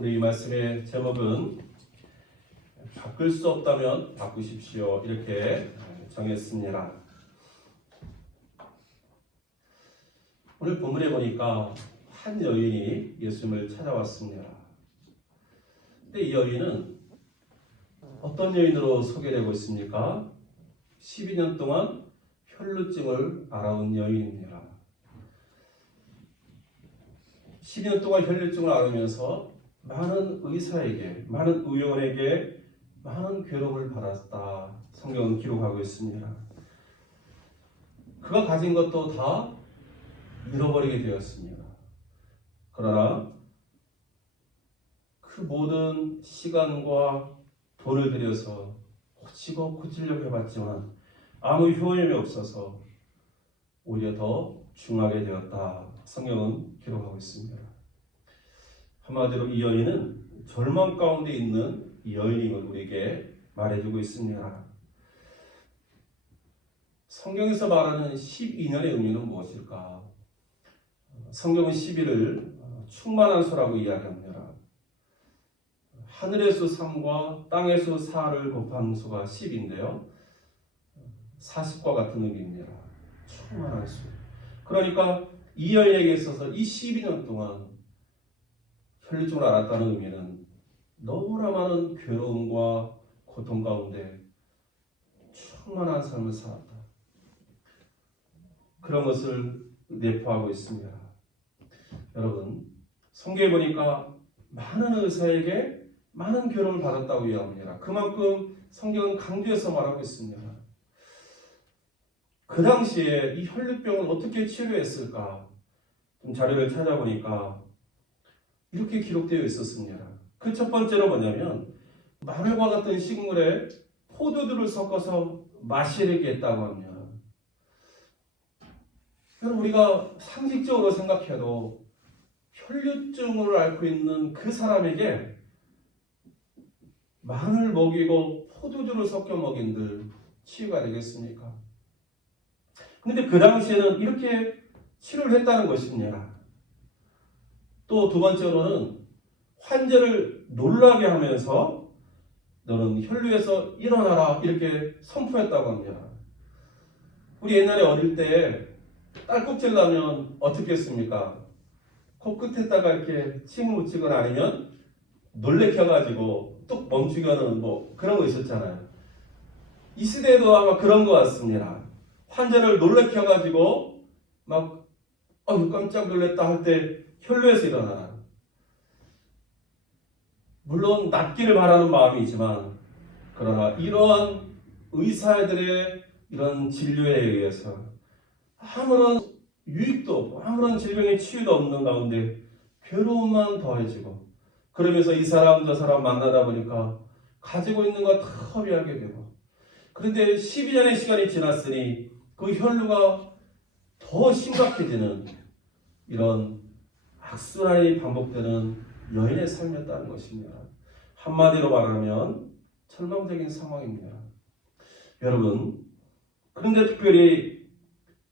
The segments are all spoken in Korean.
우리 이 말씀의 제목은 바꿀 수 없다면 바꾸십시오. 이렇게 정했습니다. 오늘 본문에 보니까 한 여인이 예수님을 찾아왔습니다. 근데 이 여인은 어떤 여인으로 소개되고 있습니까? 12년 동안 혈루증을 앓아온 여인입니다. 12년 동안 혈루증을 앓으면서 많은 의사에게, 많은 의원에게 많은 괴로움을 받았다. 성경은 기록하고 있습니다. 그가 가진 것도 다 잃어버리게 되었습니다. 그러나 그 모든 시간과 돈을 들여서 고치려고 해봤지만 아무 효험이 없어서 오히려 더 중하게 되었다. 성경은 기록하고 있습니다. 한마디로 이 여인은 절망 가운데 있는 이 여인임을 우리에게 말해주고 있습니다. 성경에서 말하는 12년의 의미는 무엇일까? 성경은 12를 충만한 수라고 이야기합니다. 하늘의 수 3과 땅의 수 4를 곱한 수가 10인데요. 40과 같은 의미입니다. 충만한 수. 그러니까 이 여인에게 있어서 이 12년 동안 혈루증을 앓았다는 의미는 너무나 많은 괴로움과 고통 가운데 충만한 삶을 살았다. 그런 것을 내포하고 있습니다. 여러분, 성경에 보니까 많은 의사에게 많은 괴로움을 받았다고 이야기합니다. 그만큼 성경은 강조해서 말하고 있습니다. 그 당시에 이 혈루병을 어떻게 치료했을까? 좀 자료를 찾아보니까 이렇게 기록되어 있었습니다. 그 첫 번째로 뭐냐면 마늘과 같은 식물에 포도주를 섞어서 마시게 했다고 합니다. 여러분, 우리가 상식적으로 생각해도 혈루증을 앓고 있는 그 사람에게 마늘 먹이고 포도주를 섞여 먹인들 치유가 되겠습니까? 그런데 그 당시에는 이렇게 치료를 했다는 것입니다. 또 두 번째로는 환자를 놀라게 하면서 너는 혈루에서 일어나라 이렇게 선포했다고 합니다. 우리 옛날에 어릴 때 딸꾹질 나면 어떻게 했습니까? 코끝에다가 이렇게 침 묻히거나 아니면 놀래켜가지고 뚝 멈추게 하는 그런 거 있었잖아요. 이 시대에도 아마 그런 것 같습니다. 환자를 놀래켜가지고 막 깜짝 놀랐다 할 때 혈루에서 일어나라. 물론 낫기를 바라는 마음이지만 그러나 이러한 의사들의 이런 진료에 의해서 아무런 유익도 없고 아무런 질병의 치유도 없는 가운데 괴로움만 더해지고 그러면서 이 사람 저 사람 만나다 보니까 가지고 있는 거 다 허비하게 되고 그런데 12년의 시간이 지났으니 그 혈루가 더 심각해지는 이런 악순환이 반복되는 여인의 삶이었다는 것입니다. 한마디로 말하면 절망적인 상황입니다. 여러분, 그런데 특별히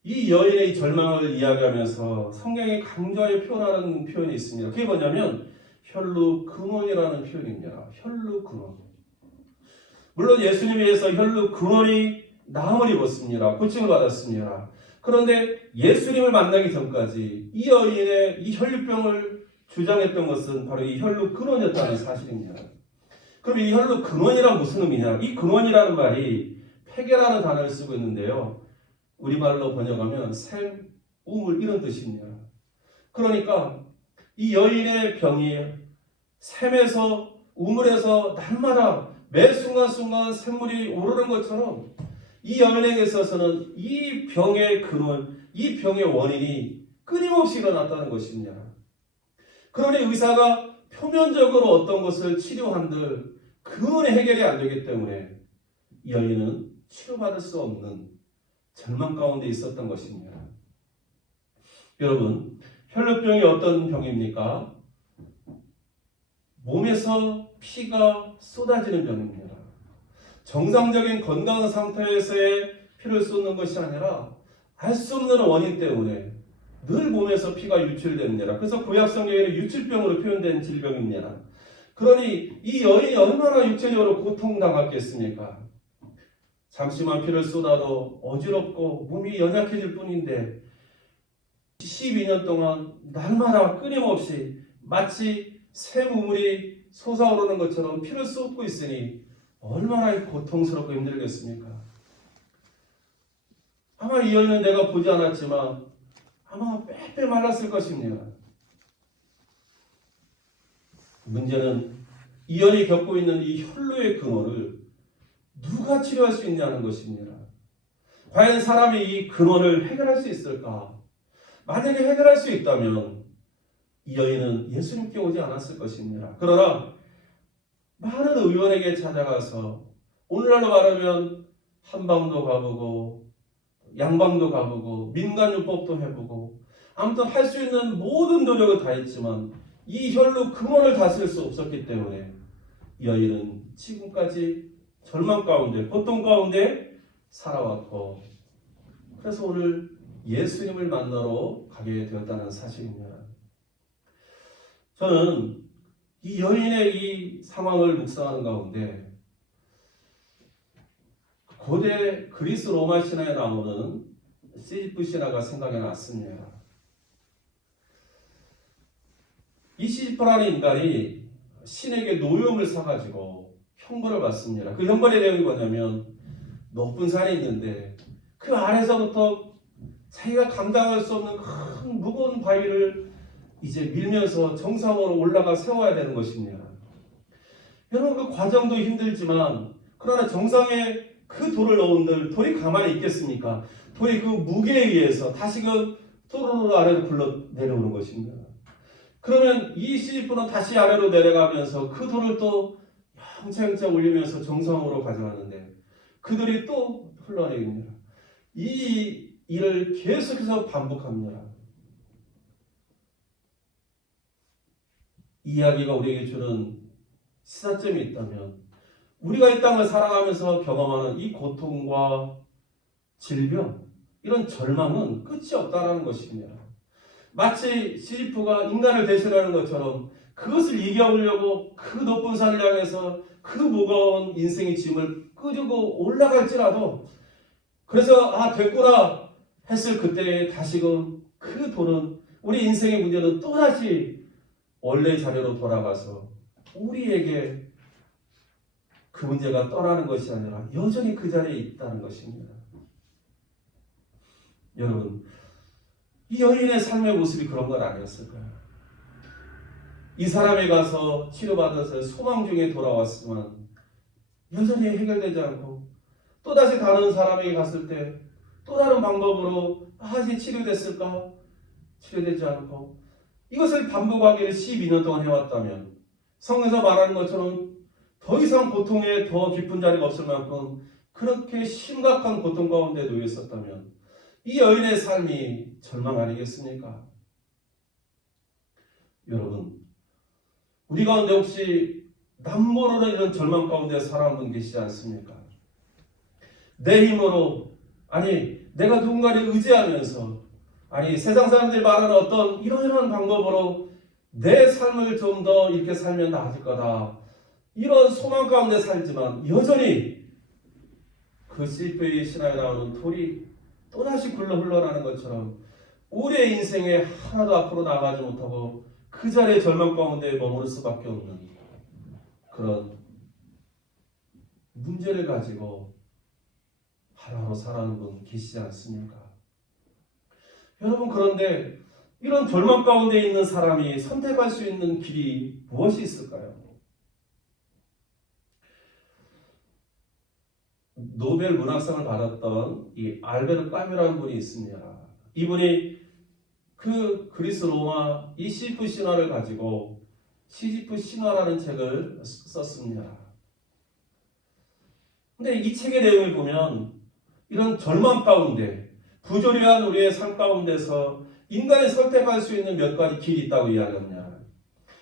이 여인의 절망을 이야기하면서 성경에 강조하여 표현하는 표현이 있습니다. 그게 뭐냐면 혈루 근원이라는 표현입니다. 혈루 근원. 물론 예수님에 의해서 혈루 근원이 나음을 입었습니다. 고침을 받았습니다. 그런데 예수님을 만나기 전까지 이 여인의 이 혈루병을 주장했던 것은 바로 이 혈루 근원이었다는 사실입니다. 그럼 이 혈루 근원이란 무슨 의미냐? 이 근원이라는 말이 폐계라는 단어를 쓰고 있는데요. 우리말로 번역하면 샘, 우물 이런 뜻입니다. 그러니까 이 여인의 병이 샘에서 우물에서 날마다 매 순간순간 샘물이 오르는 것처럼 이 여인에게 있어서는 이 병의 근원, 이 병의 원인이 끊임없이 일어났다는 것입니다. 그러니 의사가 표면적으로 어떤 것을 치료한들 근원의 해결이 안 되기 때문에 이 여인은 치료받을 수 없는 절망 가운데 있었던 것입니다. 여러분, 혈루병이 어떤 병입니까? 몸에서 피가 쏟아지는 병입니다. 정상적인 건강 상태에서의 피를 쏟는 것이 아니라 알 수 없는 원인 때문에 늘 몸에서 피가 유출됩니다. 그래서 구약 성경에는 유출병으로 표현된 질병입니다. 그러니 이 여인이 얼마나 육체적으로 고통당했겠습니까? 잠시만 피를 쏟아도 어지럽고 몸이 연약해질 뿐인데 12년 동안 날마다 끊임없이 마치 샘우물이 솟아오르는 것처럼 피를 쏟고 있으니 얼마나 고통스럽고 힘들겠습니까? 아마 이 여인은 내가 보지 않았지만 아마 빼빼 말랐을 것입니다. 문제는 이 여인이 겪고 있는 이 혈루의 근원을 누가 치료할 수 있냐는 것입니다. 과연 사람이 이 근원을 해결할 수 있을까? 만약에 해결할 수 있다면 이 여인은 예수님께 오지 않았을 것입니다. 그러나 많은 의원에게 찾아가서 오늘날로 말하면 한방도 가보고 양방도 가보고 민간요법도 해보고 아무튼 할 수 있는 모든 노력을 다했지만 이 혈루 근원을 다스릴 수 없었기 때문에 이 여인은 지금까지 절망 가운데 고통 가운데 살아왔고 그래서 오늘 예수님을 만나러 가게 되었다는 사실입니다. 저는 이 여인의 이 상황을 묵상하는 가운데 고대 그리스 로마 신화에 나오는 시지프 신화가 생각이 났습니다. 이 시지프라는 인간이 신에게 노여움을 사가지고 형벌을 받습니다. 그 형벌의 내용이 뭐냐면 높은 산이 있는데 그 아래서부터 자기가 감당할 수 없는 큰 무거운 바위를 이제 밀면서 정상으로 올라가 세워야 되는 것입니다. 여러분 그 과정도 힘들지만 그러나 정상에 그 돌을 넣은들 돌이 가만히 있겠습니까? 돌이 그 무게에 의해서 다시금 또르르 아래로 굴러 내려오는 것입니다. 그러면 이 시지프는 다시 아래로 내려가면서 그 돌을 또 영차영차 올리면서 정상으로 가져가는데 그들이 또 흘러내립니다. 이 일을 계속해서 반복합니다. 이 이야기가 우리에게 주는 시사점이 있다면 우리가 이 땅을 살아가면서 경험하는 이 고통과 질병, 이런 절망은 끝이 없다는 것입니다. 마치 시지프가 인간을 대신하는 것처럼 그것을 이겨보려고 그 높은 산을 향해서 그 무거운 인생의 짐을 끄고 올라갈지라도 그래서 됐구나 했을 그때 다시금 그 돌은 우리 인생의 문제는 또다시 원래의 자리로 돌아가서 우리에게 그 문제가 떠나는 것이 아니라 여전히 그 자리에 있다는 것입니다. 여러분, 이 여인의 삶의 모습이 그런 건 아니었을까요? 이 사람에 가서 치료받아서 소망 중에 돌아왔지만 여전히 해결되지 않고 또다시 다른 사람에게 갔을 때 또 다른 방법으로 이제 치료됐을까? 치료되지 않고 이것을 반복하기를 12년 동안 해왔다면 성에서 말하는 것처럼 더 이상 고통에 더 깊은 자리가 없을 만큼 그렇게 심각한 고통 가운데 놓여 있었다면 이 여인의 삶이 절망 아니겠습니까? 여러분, 우리 가운데 혹시 남모르는 이런 절망 가운데 살아온 분 계시지 않습니까? 내 힘으로 내가 누군가를 의지하면서 세상 사람들이 말하는 어떤 이러한 방법으로 내 삶을 좀 더 이렇게 살면 나아질 거다. 이런 소망 가운데 살지만 여전히 그 시지프의 신화에 나오는 돌이 또다시 굴러 흘러나는 것처럼 우리의 인생에 하나도 앞으로 나가지 못하고 그 자리에 절망 가운데 머무를 수밖에 없는 그런 문제를 가지고 하루하루 살아가는 분 계시지 않습니까? 여러분, 그런데 이런 절망 가운데 있는 사람이 선택할 수 있는 길이 무엇이 있을까요? 노벨 문학상을 받았던 이 알베르 까뮈라는 분이 있습니다. 이분이 그 그리스 로마 이 시지프 신화를 가지고 시지프 신화라는 책을 썼습니다. 근데 이 책의 내용을 보면 이런 절망 가운데 부조리한 우리의 삶 가운데서 인간이 선택할 수 있는 몇 가지 길이 있다고 이야기합니다.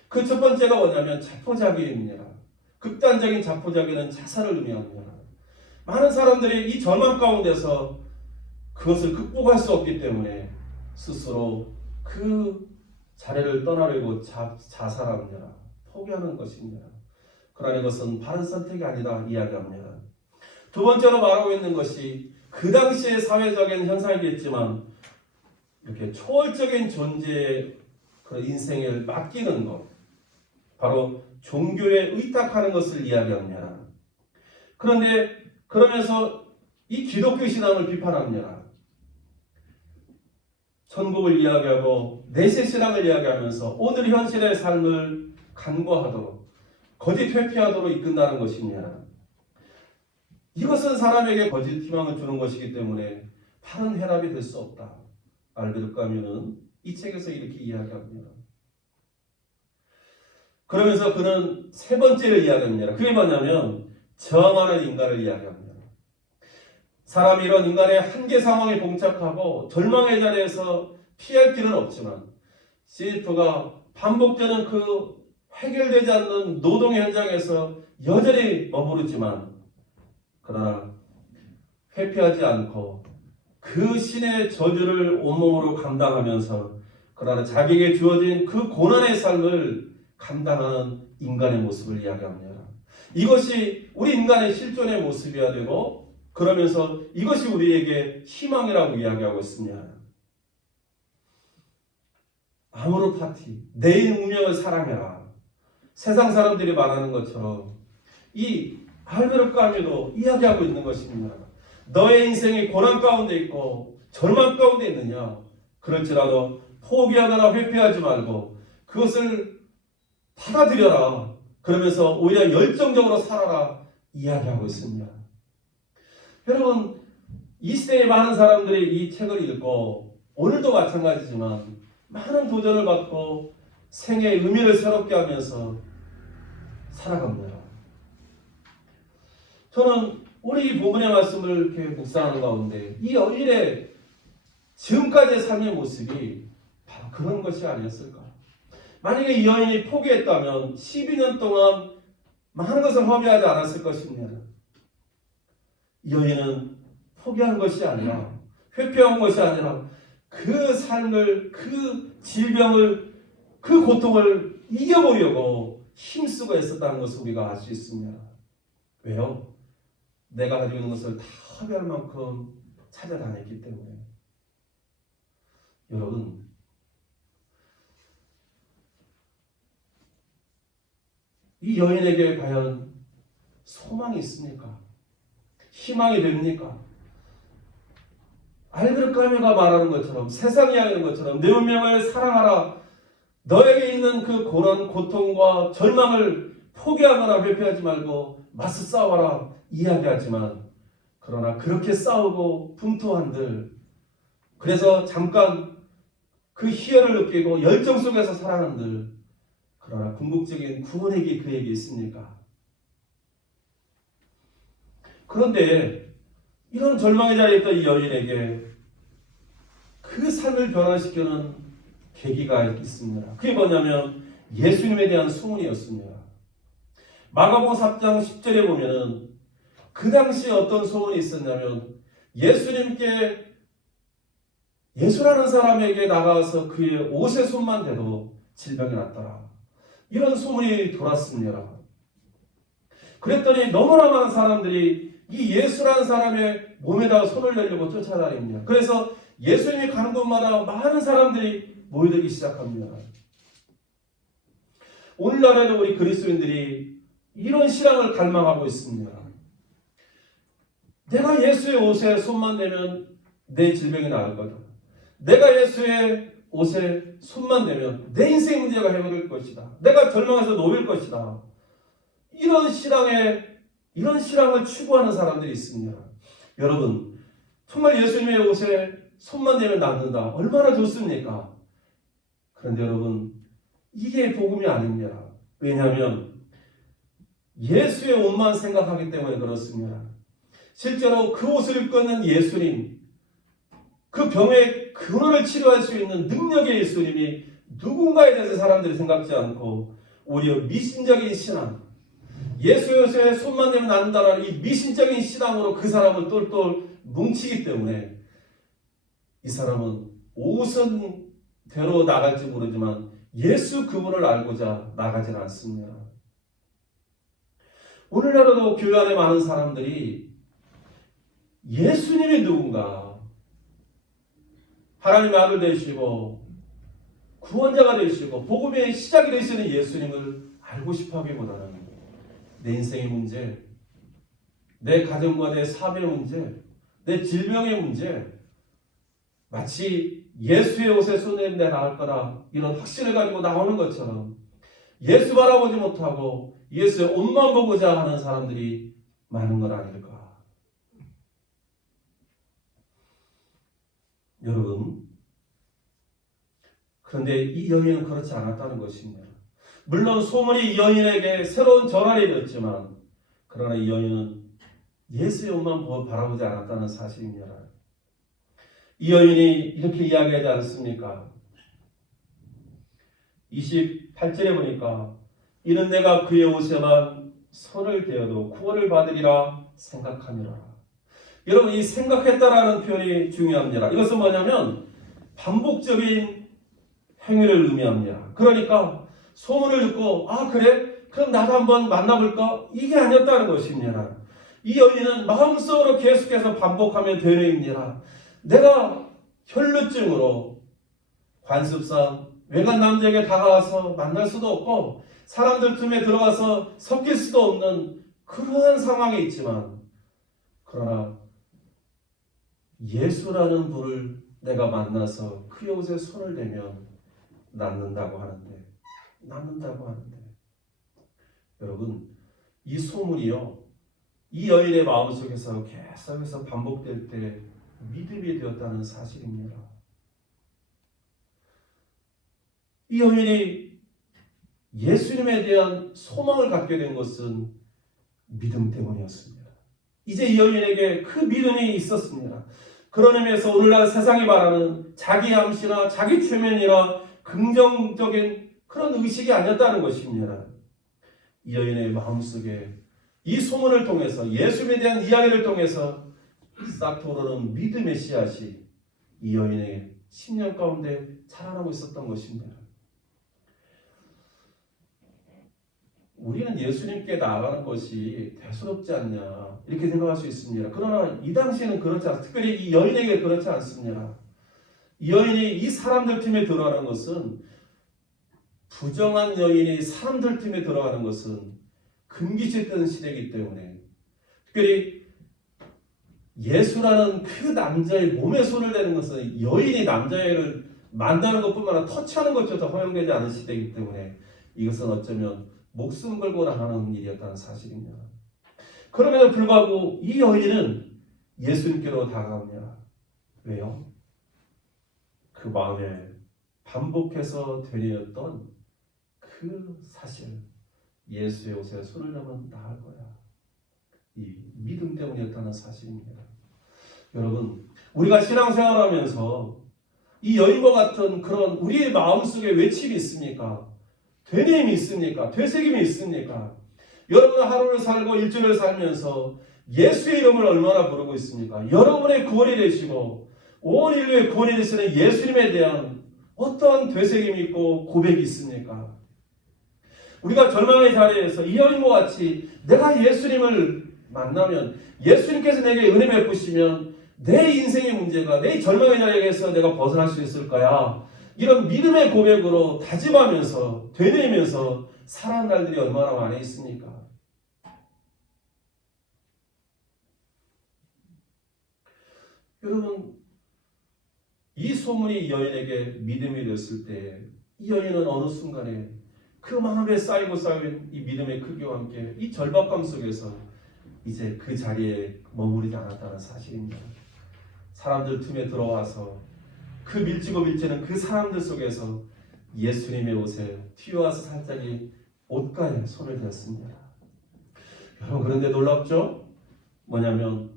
그 첫 번째가 뭐냐면 자포자기입니다. 극단적인 자포자기는 자살을 의미합니다. 많은 사람들이 이 절망 가운데서 그것을 극복할 수 없기 때문에 스스로 그 자리를 떠나려고 자살합니다. 포기하는 것입니다. 그러나 이것은 바른 선택이 아니다 이야기합니다. 두 번째로 말하고 있는 것이 그 당시의 사회적인 현상이겠지만 이렇게 초월적인 존재의 그 인생을 맡기는 것, 바로 종교에 의탁하는 것을 이야기합니다. 그런데 그러면서 이 기독교 신앙을 비판합니다. 천국을 이야기하고 내세 신앙을 이야기하면서 오늘 현실의 삶을 간과하도록 거짓 회피하도록 이끈다는 것입니다. 이것은 사람에게 거짓 희망을 주는 것이기 때문에 바른 해답이 될 수 없다. 알베르 까뮈는 이 책에서 이렇게 이야기합니다. 그러면서 그는 세 번째를 이야기합니다. 그게 뭐냐면 저항하는 인간을 이야기합니다. 사람이 이런 인간의 한계 상황에 봉착하고 절망의 자리에서 피할 길은 없지만 시리프가 반복되는 그 해결되지 않는 노동의 현장에서 여전히 머무르지만 그러나 회피하지 않고 그 신의 저주를 온몸으로 감당하면서 그러나 자기에게 주어진 그 고난의 삶을 감당하는 인간의 모습을 이야기합니다. 이것이 우리 인간의 실존의 모습이어야 되고 그러면서 이것이 우리에게 희망이라고 이야기하고 있습니다. 아모르 파티, 내 운명을 사랑해라. 세상 사람들이 말하는 것처럼 이 알베르 까뮈도 이야기하고 있는 것입니다. 너의 인생이 고난 가운데 있고 절망 가운데 있느냐? 그럴지라도 포기하거나 회피하지 말고 그것을 받아들여라. 그러면서 오히려 열정적으로 살아라. 이야기하고 있습니다. 여러분, 이 시대의 많은 사람들이 이 책을 읽고 오늘도 마찬가지지만 많은 도전을 받고 생애의 의미를 새롭게 하면서 살아갑니다. 저는 우리 본문의 말씀을 이렇게 묵상하는 가운데 이 여인의 지금까지의 삶의 모습이 바로 그런 것이 아니었을까? 만약에 이 여인이 포기했다면 12년 동안 많은 것을 허비하지 않았을 것입니다. 이 여인은 포기한 것이 아니라 회피한 것이 아니라 그 삶을, 그 질병을, 그 고통을 이겨보려고 힘쓰고 애썼다는 것을 우리가 알 수 있습니다. 왜요? 내가 가지고 있는 것을 다 허비할 만큼 찾아다녔기 때문에. 여러분, 이 여인에게 과연 소망이 있습니까? 희망이 됩니까? 알베르 까뮈가 말하는 것처럼, 세상이 이야기하는 것처럼 내 운명을 사랑하라. 너에게 있는 그 고난, 고통과 절망을 포기하거나 회피하지 말고 맞서 싸워라 이야기하지만, 그러나 그렇게 싸우고 분투한들, 그래서 잠깐 그 희열을 느끼고 열정 속에서 살아간들, 그러나 궁극적인 구원의 길이 그에게 있습니까? 그런데 이런 절망의 자리에 있던 이 여인에게 그 삶을 변화시키는 계기가 있습니다. 그게 뭐냐면 예수님에 대한 소문이었습니다. 마가복음 4장 10절에 보면은 그 당시에 어떤 소문이 있었냐면 예수님께 예수라는 사람에게 나가서 그의 옷의 손만 대도 질병이 났더라. 이런 소문이 돌았습니다. 그랬더니 너무나 많은 사람들이 이 예수라는 사람의 몸에다가 손을 내려고 쫓아다닙니다. 그래서 예수님이 가는 곳마다 많은 사람들이 모여들기 시작합니다. 오늘날에도 우리 그리스도인들이 이런 신앙을 갈망하고 있습니다. 내가 예수의 옷에 손만 대면 내 질병이 나을 거다. 내가 예수의 옷에 손만 대면 내 인생 문제가 해결될 것이다. 내가 절망에서 놓일 것이다. 이런 신앙을 추구하는 사람들이 있습니다. 여러분, 정말 예수님의 옷에 손만 대면 낫는다. 얼마나 좋습니까? 그런데 여러분, 이게 복음이 아닙니다. 왜냐하면 예수의 옷만 생각하기 때문에 그렇습니다. 실제로 그 옷을 입고 있는 예수님, 그 병의 근원을 치료할 수 있는 능력의 예수님이 누군가에 대해서 사람들이 생각지 않고 오히려 미신적인 신앙, 예수의 옷에 손만 대면 낫는다는 이 미신적인 신앙으로 그 사람을 똘똘 뭉치기 때문에 이 사람은 옷은 대로 나갈지 모르지만 예수 그분을 알고자 나가지는 않습니다. 오늘날에도 교회 안에 많은 사람들이 예수님이 누군가, 하나님의 아들 되시고 구원자가 되시고 복음의 시작이 되시는 예수님을 알고 싶어 하기보다는 내 인생의 문제, 내 가정과 내 삶의 문제, 내 질병의 문제, 마치 예수의 옷에 손을 내면 나을 거다 이런 확신을 가지고 나오는 것처럼 예수 바라보지 못하고 예수의 옷만 보고자 하는 사람들이 많은 건 아닐까. 여러분, 그런데 이 여인은 그렇지 않았다는 것입니다. 물론 소문이 이 여인에게 새로운 전환이 되었지만 그러나 이 여인은 예수의 옷만 바라보지 않았다는 사실입니다. 이 여인이 이렇게 이야기하지 않습니까? 28절에 보니까 이는 내가 그의 옷에만 손을 대어도 구원을 받으리라 생각하니라. 여러분, 이 생각했다라는 표현이 중요합니다. 이것은 뭐냐면 반복적인 행위를 의미합니다. 그러니까 소문을 듣고 그래? 그럼 나도 한번 만나볼까? 이게 아니었다는 것입니다. 이 여인은 마음속으로 계속해서 반복하면 되는 일입니다. 내가 혈루증으로 관습상 외간 남자에게 다가와서 만날 수도 없고 사람들 틈에 들어가서 섞일 수도 없는 그러한 상황이 있지만 그러나 예수라는 분을 내가 만나서 그의 옷에 손을 대면 낫는다고 하는데 여러분, 이 소문이요 이 여인의 마음속에서 계속해서 반복될 때 믿음이 되었다는 사실입니다. 이 여인이 예수님에 대한 소망을 갖게 된 것은 믿음 때문이었습니다. 이제 이 여인에게 그 믿음이 있었습니다. 그런 의미에서 오늘날 세상이 말하는 자기 암시나 자기 최면이나 긍정적인 그런 의식이 아니었다는 것입니다. 이 여인의 마음속에 이 소문을 통해서 예수님에 대한 이야기를 통해서 싹 트오르는 믿음의 씨앗이 이 여인의 심령 가운데 자라나고 있었던 것입니다. 우리는 예수님께 나아가는 것이 대수롭지 않냐 이렇게 생각할 수 있습니다. 그러나 이 당시에는 그렇지 않습니다. 특별히 이 여인에게 그렇지 않습니다. 이 여인이 이 사람들 팀에 들어가는 것은 부정한 여인이 사람들 팀에 들어가는 것은 금기시했던 시대이기 때문에 특별히 예수라는 그 남자의 몸에 손을 대는 것은 여인이 남자애를 만나는 것뿐만 아니라 터치하는 것조차 허용되지 않은 시대이기 때문에 이것은 어쩌면 목숨 걸고 나가는 일이었다는 사실입니다. 그럼에도 불구하고 이 여인은 예수님께로 다가갑니다. 왜요? 그 마음에 반복해서 되뇌었던 그 사실, 예수의 옷에 손을 대면 나을 거야. 이 믿음 때문이었다는 사실입니다. 여러분, 우리가 신앙생활하면서 이 여인과 같은 그런 우리의 마음속에 외침이 있습니까? 되뇌임이 있습니까? 되새김이 있습니까? 여러분 하루를 살고 일주일을 살면서 예수의 이름을 얼마나 부르고 있습니까? 여러분의 구원이 되시고 온 인류의 구원이 되시는 예수님에 대한 어떠한 되새김이 있고 고백이 있습니까? 우리가 절망의 자리에서 이 여인과 같이 내가 예수님을 만나면 예수님께서 내게 은혜 베푸시면 내 인생의 문제가 내 절망의 자리에서 내가 벗어날 수 있을 거야. 이런 믿음의 고백으로 다짐하면서 되뇌면서 살아가는 날들이 얼마나 많이 있습니까? 여러분, 이 소문이 이 여인에게 믿음이 됐을 때 이 여인은 어느 순간에 그 마음에 쌓이고 쌓인 이 믿음의 크기와 함께 이 절박감 속에서 이제 그 자리에 머무르지 않았다는 사실입니다. 사람들 틈에 들어와서 그 밀치고 밀치는 그 사람들 속에서 예수님의 옷에 튀어와서 살짝이 옷가에 손을 댔습니다. 여러분, 그런데 놀랍죠? 뭐냐면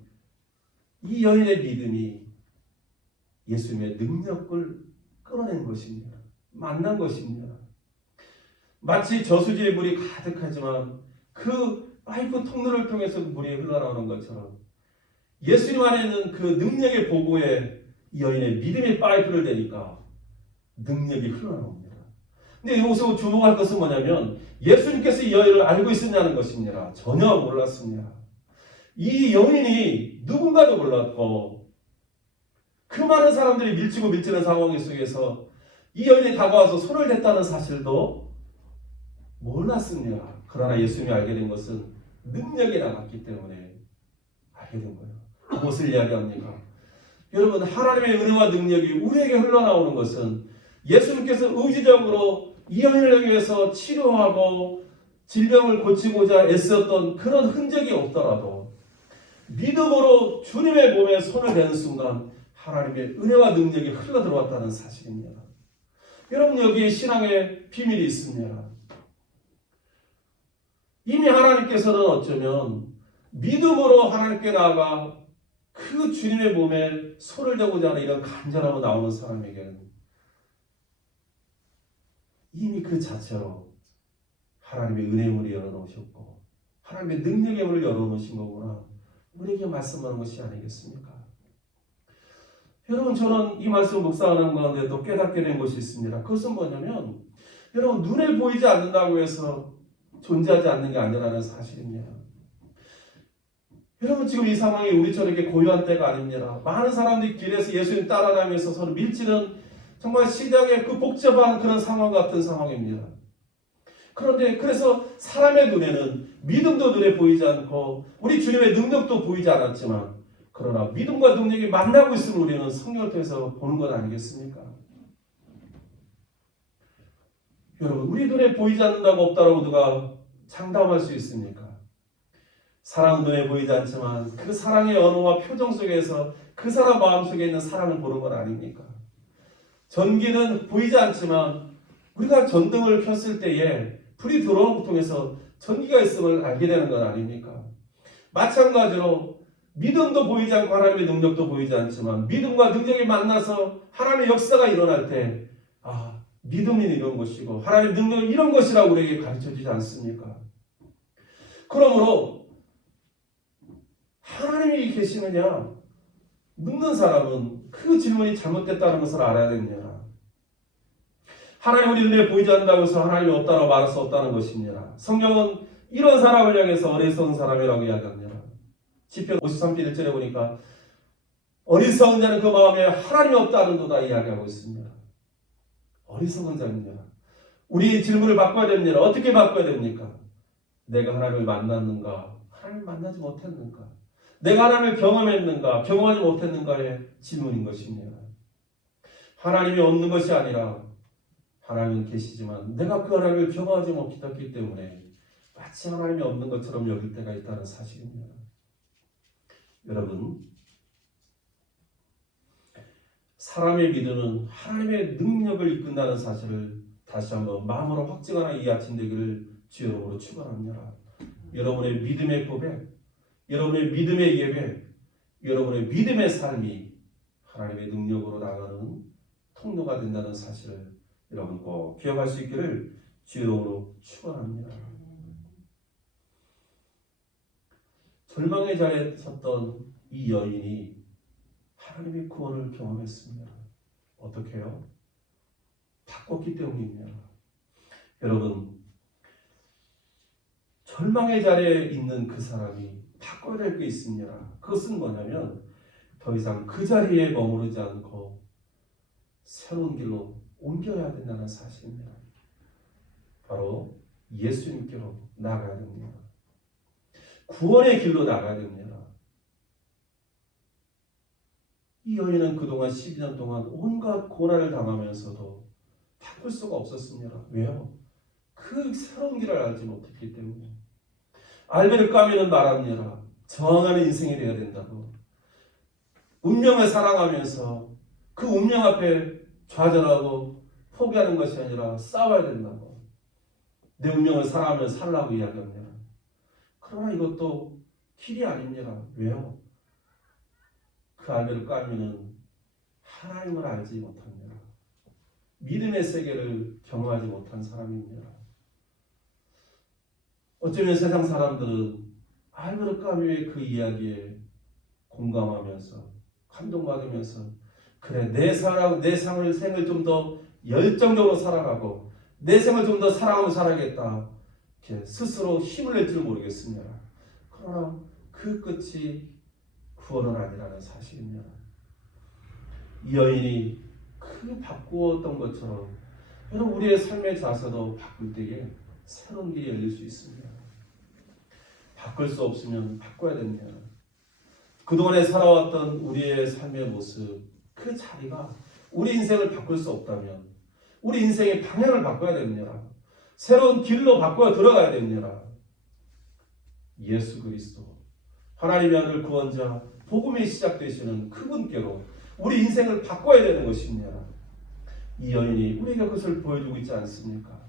이 여인의 믿음이 예수님의 능력을 끌어낸 것입니다. 만난 것입니다. 마치 저수지에 물이 가득하지만 그 파이프 통로를 통해서 물이 흘러나오는 것처럼 예수님 안에 있는 그 능력의 보고에 이 여인의 믿음의 파이프를 대니까 능력이 흘러나옵니다. 근데 여기서 주목할 것은 뭐냐면 예수님께서 이 여인을 알고 있었냐는 것입니다. 전혀 몰랐습니다. 이 여인이 누군가도 몰랐고 그 많은 사람들이 밀치고 밀치는 상황 속에서 이 여인이 다가와서 손을 댔다는 사실도 몰랐습니다. 그러나 예수님이 알게 된 것은 능력이 나갔기 때문에 알게 된 거예요. 무엇을 이야기합니까? 여러분, 하나님의 은혜와 능력이 우리에게 흘러나오는 것은 예수님께서 의지적으로 이 여인을 위해서 치료하고 질병을 고치고자 애썼던 그런 흔적이 없더라도 믿음으로 주님의 몸에 손을 대는 순간 하나님의 은혜와 능력이 흘러 들어왔다는 사실입니다. 여러분, 여기에 신앙의 비밀이 있습니다. 이미 하나님께서는 어쩌면 믿음으로 하나님께 나아가 그 주님의 몸에 손을 대고자 하는 이런 간절함으로 나오는 사람에게는 이미 그 자체로 하나님의 은혜의 문을 열어놓으셨고 하나님의 능력의 문을 열어놓으신 거구나 우리에게 말씀하는 것이 아니겠습니까? 여러분, 저는 이 말씀을 묵상하는 가운데 또 깨닫게 된 것이 있습니다. 그것은 뭐냐면 여러분, 눈에 보이지 않는다고 해서 존재하지 않는 게 아니라는 사실입니다. 여러분, 지금 이 상황이 우리처럼 이렇게 고요한 때가 아닙니다. 많은 사람들이 길에서 예수님 따라다니면서 서로 밀치는 정말 시대의 그 복잡한 그런 상황 같은 상황입니다. 그런데 그래서 사람의 눈에는 믿음도 눈에 보이지 않고 우리 주님의 능력도 보이지 않았지만 그러나 믿음과 능력이 만나고 있음을 우리는 성경을 통해서 보는 것 아니겠습니까? 여러분, 우리 눈에 보이지 않는다고 없다라고 누가 장담할 수 있습니까? 사랑은 눈에 보이지 않지만 그 사랑의 언어와 표정 속에서 그 사람 마음속에 있는 사랑을 보는 것 아닙니까? 전기는 보이지 않지만 우리가 전등을 켰을 때에 불이 들어오는 것 통해서 전기가 있음을 알게 되는 것 아닙니까? 마찬가지로 믿음도 보이지 않고 하나님의 능력도 보이지 않지만 믿음과 능력이 만나서 하나님의 역사가 일어날 때 믿음이 이런 것이고 하나님의 능력은 이런 것이라고 우리에게 가르쳐주지 않습니까? 그러므로 하나님이 계시느냐 묻는 사람은 그 질문이 잘못됐다는 것을 알아야 됩니다. 하나님 우리 눈에 보이지 않는다고 해서 하나님이 없다고 말할 수 없다는 것입니다. 성경은 이런 사람을 향해서 어리석은 사람이라고 이야기합니다. 시편 53편 1절에 보니까 어리석은 자는 그 마음에 하나님이 없다는도다 이야기하고 있습니다. 어리석은 자입니다. 우리 질문을 바꿔야 됩니다. 어떻게 바꿔야 됩니까? 내가 하나님을 만났는가? 하나님을 만나지 못했는가? 내가 하나님을 경험했는가? 경험하지 못했는가의 질문인 것입니다. 하나님이 없는 것이 아니라 하나님은 계시지만 내가 그 하나님을 경험하지 못했기 때문에 마치 하나님이 없는 것처럼 여길 때가 있다는 사실입니다. 여러분, 사람의 믿음은 하나님의 능력을 이끈다는 사실을 다시 한번 마음으로 확증하는 이 아침 되기를 주의 이름으로 축원합니다. 여러분의 믿음의 고백, 여러분의 믿음의 예배, 여러분의 믿음의 삶이 하나님의 능력으로 나가는 통로가 된다는 사실을 여러분 꼭 기억할 수 있기를 주의 이름으로 축원합니다. 절망의 자리에 섰던 이 여인이 하나님의 구원을 경험했습니다. 어떻게 해요? 바꿨기 때문입니다. 여러분, 절망의 자리에 있는 그 사람이 바꿔야 될 게 있습니다. 그것은 뭐냐면 더 이상 그 자리에 머무르지 않고 새로운 길로 옮겨야 된다는 사실입니다. 바로 예수님께로 나가야 됩니다. 구원의 길로 나가야 됩니다. 이 여인은 그동안 12년 동안 온갖 고난을 당하면서도 바꿀 수가 없었습니다. 왜요? 그 새로운 길을 알지 못했기 때문에. 알베르 까미는 말합니다. 저항하는 인생이 되어야 된다고. 운명을 사랑하면서 그 운명 앞에 좌절하고 포기하는 것이 아니라 싸워야 된다고. 내 운명을 사랑하면서 살라고 이야기합니다. 그러나 이것도 길이 아닙니다. 왜요? 그 알베르 까미는 하나님을 알지 못합니다. 믿음의 세계를 경험하지 못한 사람입니다. 어쩌면 세상 사람들은 알베르 까미의 그 이야기에 공감하면서 감동받으면서 그래 내 생을 좀 더 열정적으로 살아가고 내 생을 좀 더 사랑하며 살아야겠다. 이렇게 스스로 힘을 낼 줄 모르겠습니다. 그러나 그 끝이 구원은 아니라는 사실입니다. 이 여인이 그 바꾸었던 것처럼 여러분 우리의 삶의 자세도 바꿀 때에 새로운 길이 열릴 수 있습니다. 바꿀 수 없으면 바꿔야 됩니다. 그동안에 살아왔던 우리의 삶의 모습, 그 자리가 우리 인생을 바꿀 수 없다면 우리 인생의 방향을 바꿔야 됩니다. 새로운 길로 바꿔 들어가야 됩니다. 예수 그리스도, 하나님의 아들 구원자, 복음이 시작되시는 그분께로 우리 인생을 바꿔야 되는 것입니다. 이 여인이 우리에게 그것을 보여주고 있지 않습니까?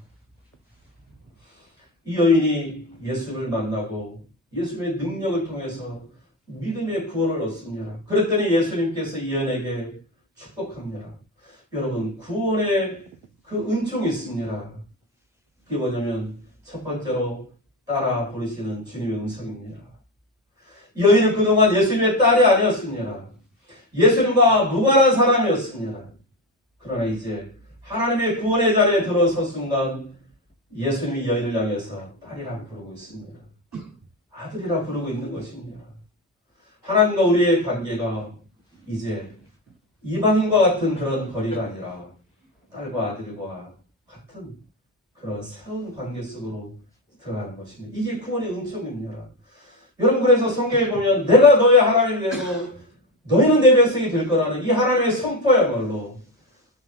이 여인이 예수를 만나고 예수님의 능력을 통해서 믿음의 구원을 얻습니다. 그랬더니 예수님께서 이 여인에게 축복합니다. 여러분, 구원의 그 은총이 있습니다. 그게 뭐냐면 첫 번째로 따라 부르시는 주님의 음성입니다. 이 여인은 그동안 예수님의 딸이 아니었습니다. 예수님과 무관한 사람이었습니다. 그러나 이제 하나님의 구원의 자리에 들어선 순간 예수님이 여인을 향해서 딸이라 부르고 있습니다. 아들이라 부르고 있는 것입니다. 하나님과 우리의 관계가 이제 이방인과 같은 그런 거리가 아니라 딸과 아들과 같은 그런 새로운 관계 속으로 들어가는 것입니다. 이게 구원의 은총입니다. 여러분, 그래서 성경에 보면 내가 너의 하나님이 되고 너희는 내 백성이 될 거라는 이 하나님의 선포야말로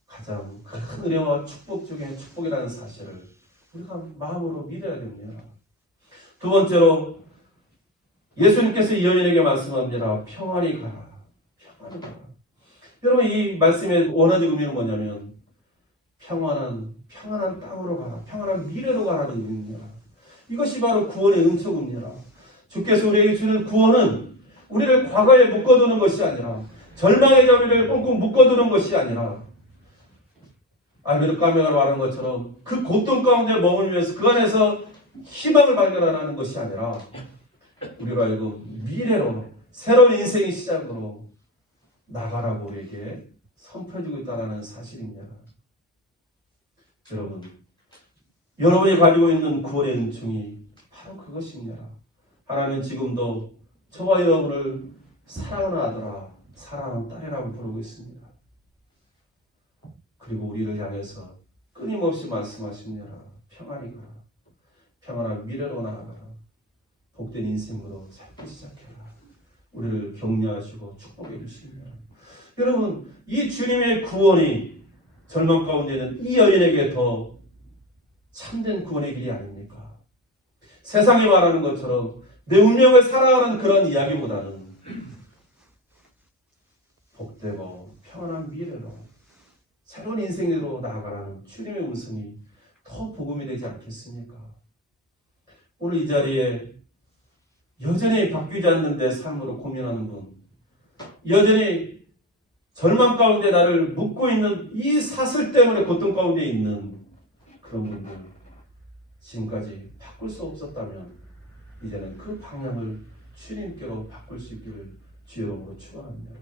가장 큰 은혜와 축복 중에 축복이라는 사실을 우리가 마음으로 믿어야 됩니다. 두 번째로 예수님께서 이 여인에게 말씀합니다. 평안히 가라. 평안히 가라. 여러분, 이 말씀의 원어적 의미는 뭐냐면 평안한 땅으로 가라. 평안한 미래로 가라는 의미입니다. 이것이 바로 구원의 은총입니다. 주께서 우리에게 주는 구원은 우리를 과거에 묶어두는 것이 아니라 절망의 자리를 꽁꽁 묶어두는 것이 아니라 아미르 까메가 말하는 것처럼 그 고통 가운데 머물면서 그 안에서 희망을 발견하라는 것이 아니라 우리가 알고 미래로 새로운 인생의 시작으로 나가라고 우리에게 선포해주고 있다는 사실입니다. 여러분이 가지고 있는 구원의 은총이 바로 그것입니다. 하나님은 지금도 저와 여러분을 사랑하는 아들아, 사랑하는 딸이라고 부르고 있습니다. 그리고 우리를 향해서 끊임없이 말씀하십니다. 평안히 가라. 평안한 미래로 나아가라. 복된 인생으로 살기 시작해라. 우리를 격려하시고 축복해 주십니다. 여러분, 이 주님의 구원이 절망 가운데는 이 여인에게 더 참된 구원의 길이 아닙니까? 세상이 말하는 것처럼 내 운명을 살아가는 그런 이야기보다는 복되고 평안한 미래로 새로운 인생으로 나아가라는 주님의 음성이 더 복음이 되지 않겠습니까? 오늘 이 자리에 여전히 바뀌지 않는 내 삶으로 고민하는 분, 여전히 절망 가운데 나를 묶고 있는 이 사슬 때문에 고통 가운데 있는 그런 분들, 지금까지 바꿀 수 없었다면 이제는 그 방향을 주님께로 바꿀 수 있기를 주의 이름으로 축원합니다.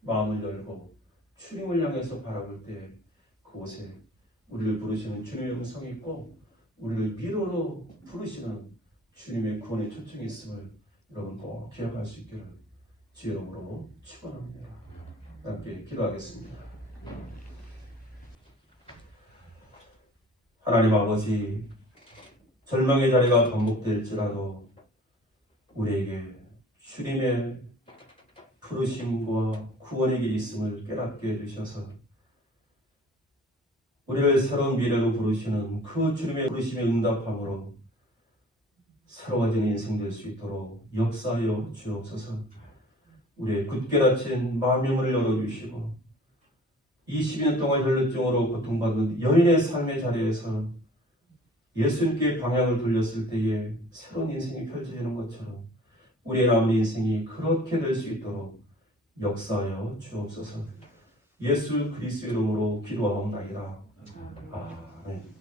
마음을 열고 주님을 향해서 바라볼 때 그곳에 우리를 부르시는 주님의 음성이 있고 우리를 미로로 부르시는 주님의 구원의 초청이 있음을 여러분 꼭 기억할 수 있기를 주의 이름으로 축원합니다. 함께 기도하겠습니다. 하나님 아버지, 절망의 자리가 반복될지라도 우리에게 주님의 부르심과 구원의 길이 있음을 깨닫게 해주셔서 우리를 새로운 미래로 부르시는 그 주님의 부르심에 응답함으로 새로워진 인생 될 수 있도록 역사하여 주옵소서. 우리의 굳게 닫힌 마음의 문을 열어주시고 20년 동안 혈루증으로 고통받는 여인의 삶의 자리에서 예수님께 방향을 돌렸을 때에 새로운 인생이 펼쳐지는 것처럼 우리의 남은 인생이 그렇게 될 수 있도록 역사하여 주옵소서. 예수 그리스도 이름으로 기도하옵나이다. 아멘.